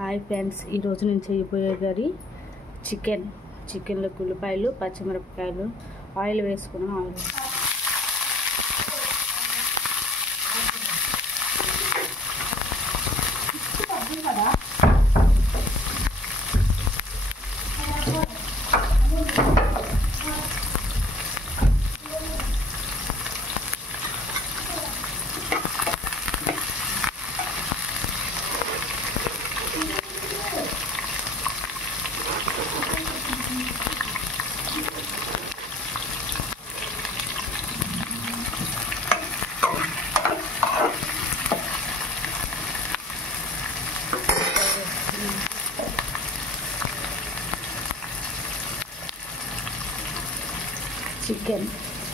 Hi friends, ఈరోజు నేను చేయబోయే కర్రీ చికెన్లోకి ఉల్లిపాయలు, పచ్చిమిరపకాయలు, ఆయిల్ వేసుకున్నాను.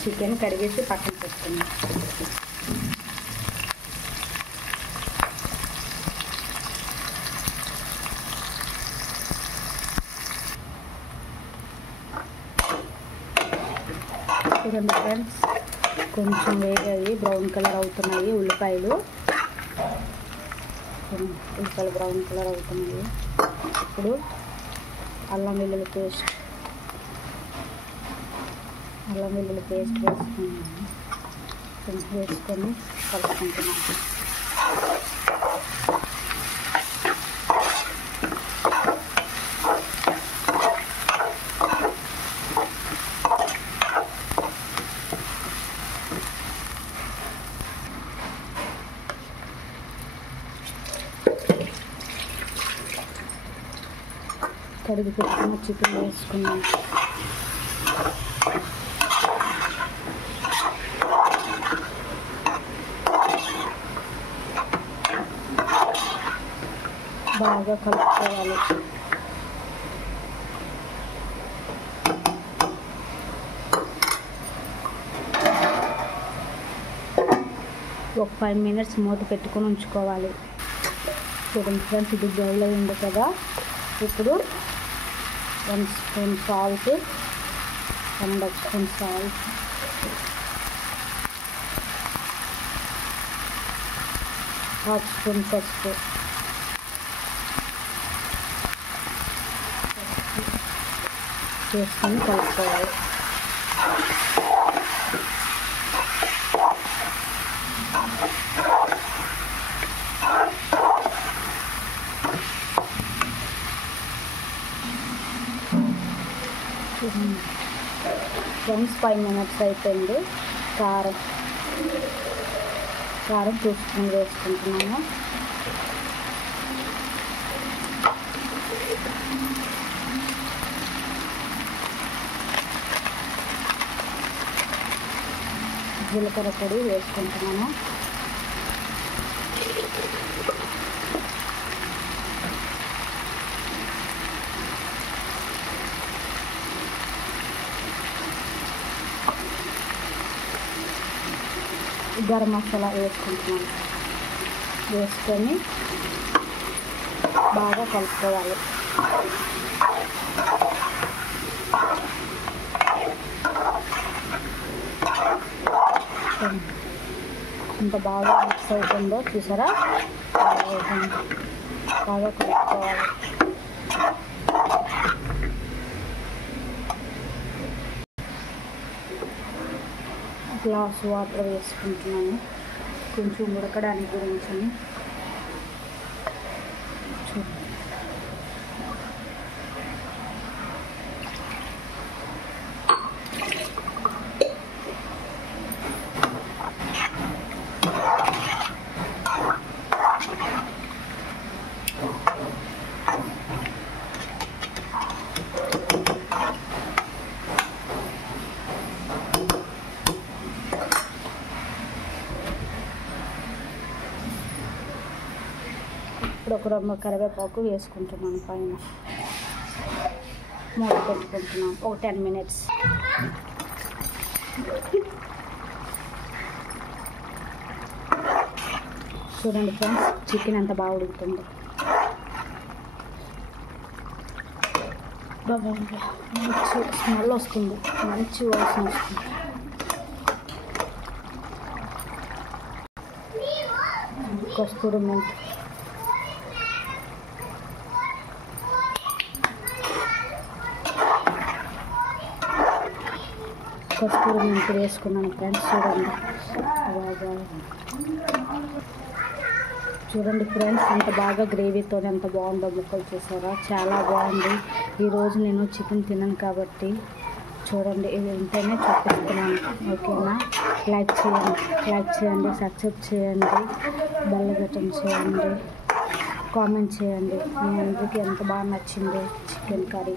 చికెన్ కడిగేసి పక్కన పెట్టుకున్నాం. చూడండి ఫ్రెండ్స్, కొంచెం వేగాయి, బ్రౌన్ కలర్ అవుతున్నాయి ఉల్లిపాయలు బ్రౌన్ కలర్ అవుతున్నాయి. ఇప్పుడు అల్లం వెల్లుల్లి పేస్ట్ వేసుకున్నాము. కొంచెం వేసుకొని కలుపుకుంటున్నాము. కడిగి పెట్టుకున్న చికెన్ వేసుకున్నాం. బాగా కలుపుకోవాలి. ఒక 5 minutes మూత పెట్టుకొని ఉంచుకోవాలి. చూడండి ఫ్రెండ్స్, ఇది బాయిల్ అయింది కదా. ఇప్పుడు 1 spoon salt, 1 spoon salt, 1/2 spoon పసుపు వేసుకొని కలుపుకోవాలి. ఫ్రెండ్స్ 5 minutes అయిపోయింది. కారం 2 spoon వేసుకుంటున్నాము. జీలకర్ర పొడి వేసుకుంటున్నాము. గరం మసాలా వేసుకుంటున్నాము. వేసుకొని బాగా కలుపుకోవాలి. ఇంత బాగా మిక్స్ అవుతుందో చూసారా, బాగా కలుపుకోవాలి. గ్లాస్ వాటర్ వేసుకుంటున్నాను, కొంచెం ఉడకడానికి గురించి. ఇప్పుడు ఒక రొమ్మ కరివేపాకు వేసుకుంటున్నాను. పైన మూత పెట్టుకుంటున్నాను ఒక 10 minutes. చూడండి ఫ్రెండ్స్, చికెన్ అంత బాగా ఉడుకుతుంది. మంచి స్మెల్ వస్తుంది, మంచి వాసన వస్తుంది. కస్తూరి మెంతి కస్తూరి మెంతి వేసుకున్నాను ఫ్రెండ్స్. చూడండి ఫ్రెండ్స్ ఎంత బాగా గ్రేవీతో ఎంత బాగుందో ముక్కలు చూసారా, చాలా బాగుంది. ఈరోజు నేను చికెన్ తినను కాబట్టి చూడండి ఇది ఇంతనే చూపిస్తున్నాను. ఓకేనా, లైక్ చేయండి, సబ్స్క్రైబ్ చేయండి, బెల్ బటన్ చేయండి, కామెంట్ చేయండి. మీ అందరికీ ఎంత బాగా నచ్చింది చికెన్ కర్రీ.